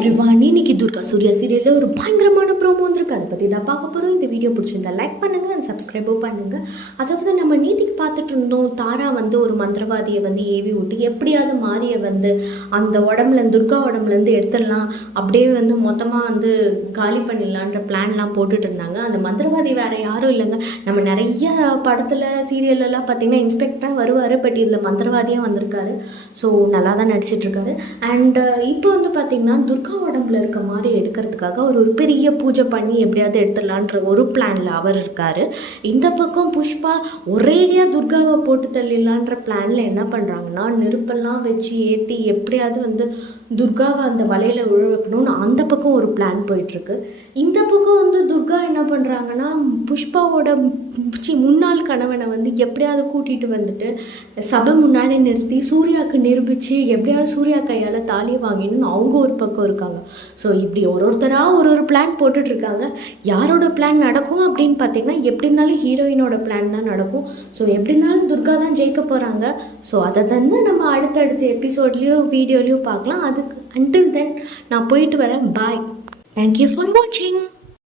Everyone, இன்னைக்கு துர்கா சூர்யா சீரியலில் ஒரு பயங்கரமான ப்ரோமோ வந்திருக்கு. அதை பற்றி தான் பார்க்க போகிறோம். இந்த வீடியோ பிடிச்சிருந்தா லைக் பண்ணுங்கள் அண்ட் சப்ஸ்கிரைபும் பண்ணுங்கள். அதாவது நம்ம நீதிக்கு பார்த்துட்டு இருந்தோம், தாரா ஒரு மந்திரவாதியை ஏவி விட்டு எப்படியாவது மாரியை அந்த உடம்புலேருந்து துர்கா உடம்புலேருந்து எடுத்துடலாம், அப்படியே மொத்தமாக காலி பண்ணிடலான்ற பிளான்லாம் போட்டுட்டு இருந்தாங்க. அந்த மந்திரவாதி வேறு யாரும் இல்லைங்க, நம்ம நிறைய படத்தில் சீரியல்லாம் பார்த்திங்கன்னா இன்ஸ்பெக்டராக வருவார், பட் இதில் மந்திரவாதியாக வந்திருக்காரு. ஸோ நல்லா தான் நடிச்சிட்ருக்காரு. அண்ட் இப்போ பார்த்திங்கன்னா துர்கா உடம்புல இருக்க மாதிரி எடுக்கிறதுக்காக ஒரு பெரிய பூஜை பண்ணி எப்படியாவது எடுத்துடலான்ற ஒரு பிளானில் அவர் இருக்கார். இந்த பக்கம் புஷ்பா ஒரேடியாக துர்காவை போட்டு தள்ளிடலான்ற பிளானில் என்ன பண்ணுறாங்கன்னா, நெருப்பெல்லாம் வச்சு ஏற்றி எப்படியாவது துர்காவை அந்த வலையில் விழ வைக்கணும்னு அந்த பக்கம் ஒரு பிளான் போயிட்டுருக்கு. இந்த பக்கம் துர்கா என்ன பண்ணுறாங்கன்னா, புஷ்பாவோட முன்னாள் கணவனை எப்படியாவது கூட்டிகிட்டு வந்துட்டு சபை முன்னாடி நிறுத்தி சூர்யாவுக்கு நிரூபித்து எப்படியாவது சூர்யா கையால் தாலியை வாங்கினு அவங்க ஒரு பக்கம் இருக்காங்க. ஸோ இப்படி ஒருத்தராக ஒரு பிளான் போட்டுட்ருக்காங்க. யாரோட பிளான் நடக்கும் அப்படின்னு பார்த்தீங்கன்னா, எப்படி இருந்தாலும் ஹீரோயினோட பிளான் தான் நடக்கும். ஸோ எப்படி இருந்தாலும் துர்கா தான் ஜெயிக்க போகிறாங்க. ஸோ அதை நம்ம அடுத்தடுத்த எபிசோட்லேயும் வீடியோலையும் பார்க்கலாம். அதுக்கு அன்டில் தென் நான் போயிட்டு வரேன். பாய். தேங்க்யூ ஃபார் வாட்சிங்.